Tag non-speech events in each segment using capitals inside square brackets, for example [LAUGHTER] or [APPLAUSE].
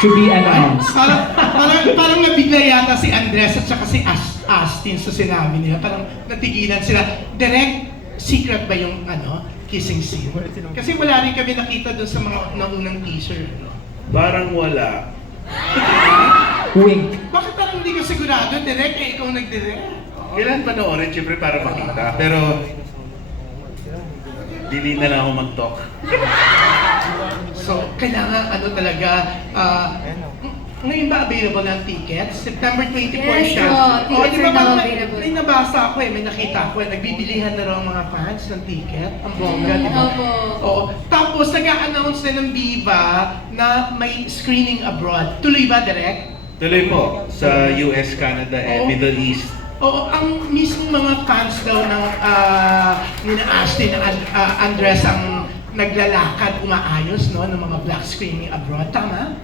To be announced. [LAUGHS] Parang, parang, parang nabigla yata si Andres at saka si As- Astin sa sinabi nila. Parang natigilan sila. Direct, secret ba yung ano, kissing scene? Kasi wala rin kami nakita doon sa mga naunang teaser. No? Parang wala. Wink. Bakit parang hindi ka sigurado? Direct, eh, ikaw nag-direct. Kailan panoorin? Siyempre para makita. Pero, dili na lang ako mag-talk. So, kailangan ano talaga, ah, ngayon ba available ang tickets? September 24 Yes, siya. po. Oh, Tickets di ba are now may, available. may nabasa ako eh, may nakita ako eh, nagbibilihan na raw ang mga fans ng ticket. Ang bongga, di ba? Opo. Oo. Tapos, nag-a-announce na ng Viva na may screening abroad. Tuloy ba, direct? Tuloy po sa US, Canada, and Oo. Middle East. Oo, ang mismong mga fans daw ng uh, ni na Astin and ah, Andres ang naglalakad, umaayos, no, ng mga black screening abroad. Tama?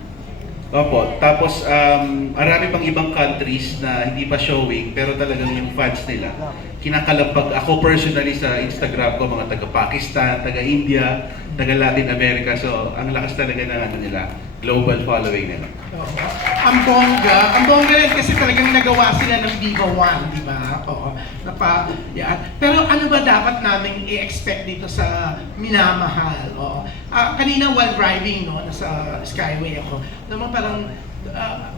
Opo. Tapos, um, marami pang ibang countries na hindi pa showing, pero talagang yung fans nila, kinakalapag. Ako personally sa Instagram ko, mga taga-Pakistan, taga-India, taga-Latin America. So, ang lakas talaga ng ano nila, global following nila. Oo. Ang bongga, ang bongga rin kasi talagang nagawa sila ng Viva One, di ba? Oo. Napa, yan. Pero ano ba dapat namin i-expect dito sa minamahal? Oo. Ah, kanina while driving, no, nasa Skyway ako, naman parang ah,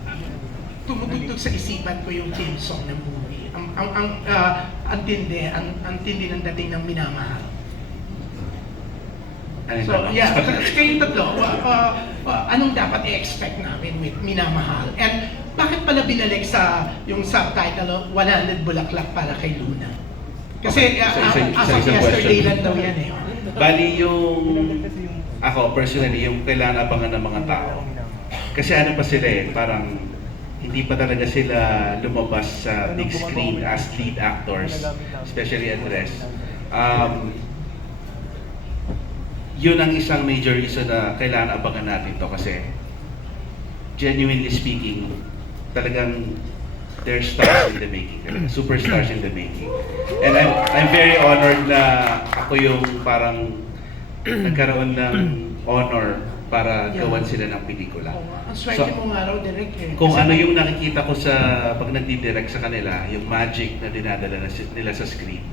tumutugtog sa isipan ko yung theme song ng movie. Ang ang ang ah, ang tindi, ang, ang tindi ng dating ng minamahal. Ano So, yeah, kayong tatlo, uh, uh, uh, anong dapat i-expect namin with Minamahal? And bakit pala binalik sa yung subtitle, 100 Bulaklak para kay Luna? Kasi Okay, uh, so isa- uh, as isa- of yesterday lang daw yan eh. Bali yung, ako personally, yung kailangan abangan ng mga tao. Kasi ano pa sila eh, parang hindi pa talaga sila lumabas sa big screen as lead actors, especially Andres. Um, yun ang isang major reason na kailangan abangan natin to kasi genuinely speaking, talagang they're stars in the making, superstars in the making. And I'm, I'm very honored na ako yung parang nagkaroon ng honor para Yeah. gawan sila ng pelikula. Oo, ang swerte mo nga raw, Direk eh. Kung Kasi- ano yung nakikita ko sa pag nagdi-direct sa kanila, yung magic na dinadala nila sa screen.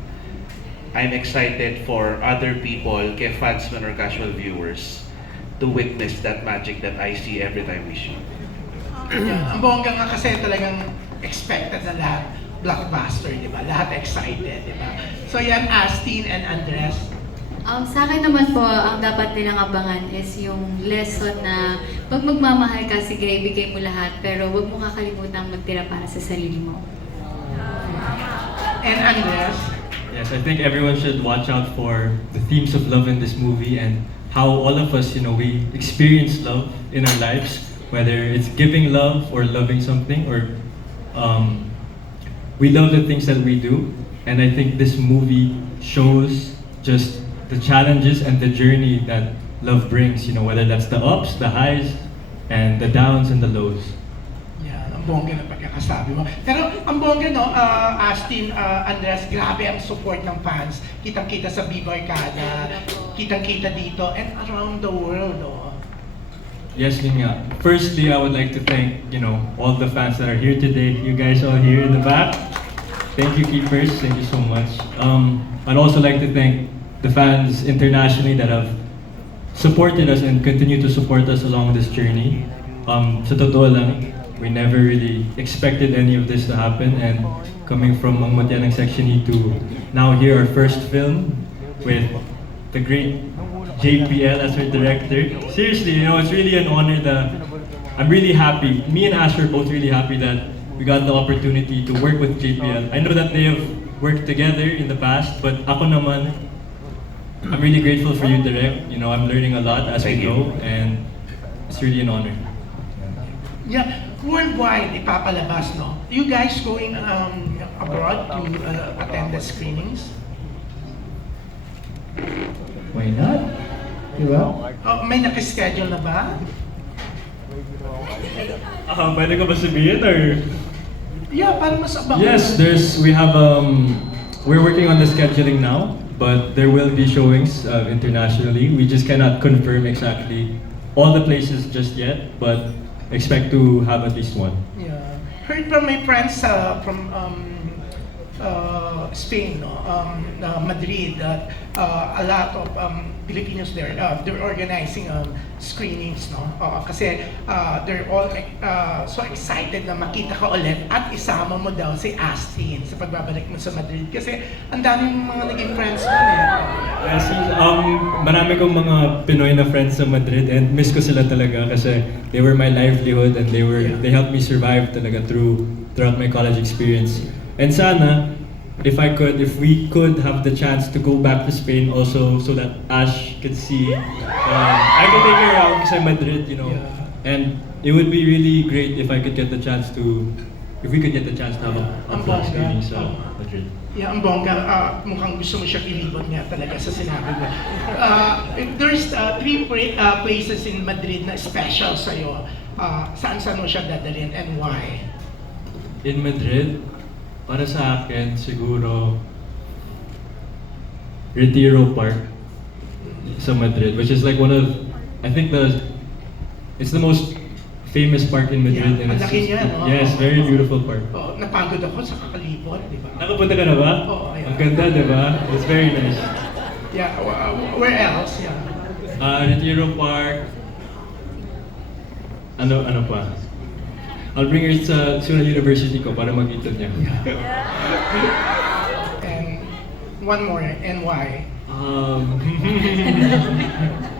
I'm excited for other people, kay fans man or casual viewers, to witness that magic that I see every time we shoot. Ang bongga nga kasi talagang expected na lahat blockbuster, di ba? Lahat excited, di ba? So yan, Astin and Andres. Um, sa akin naman po, ang dapat nilang abangan is yung lesson na pag magmamahal ka, sige, ibigay mo lahat, pero huwag mo kakalimutan magtira para sa sarili mo. And Andres, Yes, I think everyone should watch out for the themes of love in this movie and how all of us, you know, we experience love in our lives, whether it's giving love or loving something or um, we love the things that we do. And I think this movie shows just the challenges and the journey that love brings, you know, whether that's the ups, the highs, and the downs and the lows. Bongga ng pagkakasabi mo. Pero ang bongga, no, ah, Astin, ah, Andres, grabe ang support ng fans. Kitang-kita sa Viva Arcada, kitang-kita dito, and around the world, no. Yes, yun nga. Firstly, I would like to thank, you know, all the fans that are here today. You guys all here in the back. Thank you, keepers. Thank you so much. Um, I'd also like to thank the fans internationally that have supported us and continue to support us along this journey. Um, sa totoo lang, we never really expected any of this to happen and coming from Mang Matianang Section E to now here our first film with the great JPL as our director. Seriously, you know, it's really an honor that I'm really happy. Me and Ash are both really happy that we got the opportunity to work with JPL. I know that they have worked together in the past, but ako naman, I'm really grateful for you, Direct. You know, I'm learning a lot as Thank we you. go, and it's really an honor. Yeah, worldwide ipapalabas, no? You guys going um, abroad to uh, attend the screenings? Why not? Di ba? Oh, may nakaschedule na ba? Ah, pwede ko ba sabihin or? Yeah, para mas abang. Yes, there's we have um we're working on the scheduling now, but there will be showings uh, internationally. We just cannot confirm exactly all the places just yet, but expect to have at least one. Yeah. Heard from my friends uh, from um, Spain, no? um, uh, Madrid, that uh, a lot of um, Filipinos there, uh, they're organizing um, screenings, no? Uh, kasi uh, they're all uh, so excited na makita ka ulit at isama mo daw si Astin sa pagbabalik mo sa Madrid. Kasi ang daming mga naging friends mo eh. Yes, um, marami kong mga Pinoy na friends sa Madrid and miss ko sila talaga kasi they were my livelihood and they were Yeah. they helped me survive talaga through throughout my college experience. And sana if I could if we could have the chance to go back to Spain also so that Ash could see um, I could take her around kasi Madrid, you know. Yeah. And it would be really great if I could get the chance to if we could get the chance to have a, a bongga. screening sa. Madrid. Yeah, ang bongga, ah, mukhang gusto mo siya ilibot nga talaga sa sinabi mo. Ah, there's ah, three pra- ah, places in Madrid na special sa'yo. Uh, saan saan mo siya dadalhin and why? In Madrid, para sa akin, siguro Retiro Park sa Madrid, which is like one of, I think the, it's the most famous park in Madrid. Yeah, and ang it's laki just- niya, no? Yes, very beautiful park. Oh, napagod ako sa kakalibot, di ba? Nakapunta ka na ba? Oo, yeah. Ang ganda, di ba? It's very nice. Yeah, wh- where else? Yeah. Uh, Retiro Park. Ano, ano pa? I'll bring her sa Sunan University ko para makita niya. And one more, and why? Um, [LAUGHS]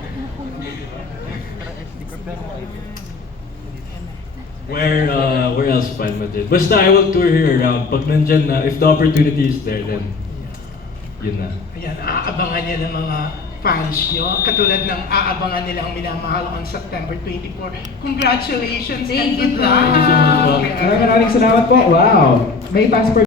where uh, where else in Madrid? Basta I will tour her around. Pag nandyan na, if the opportunity is there, then yun na. Ayan, aabangan niya ng mga fans nyo. Katulad ng aabangan nilang minamahal on September 24. Congratulations Thank and good luck! Maraming maraming salamat po. Wow. May passport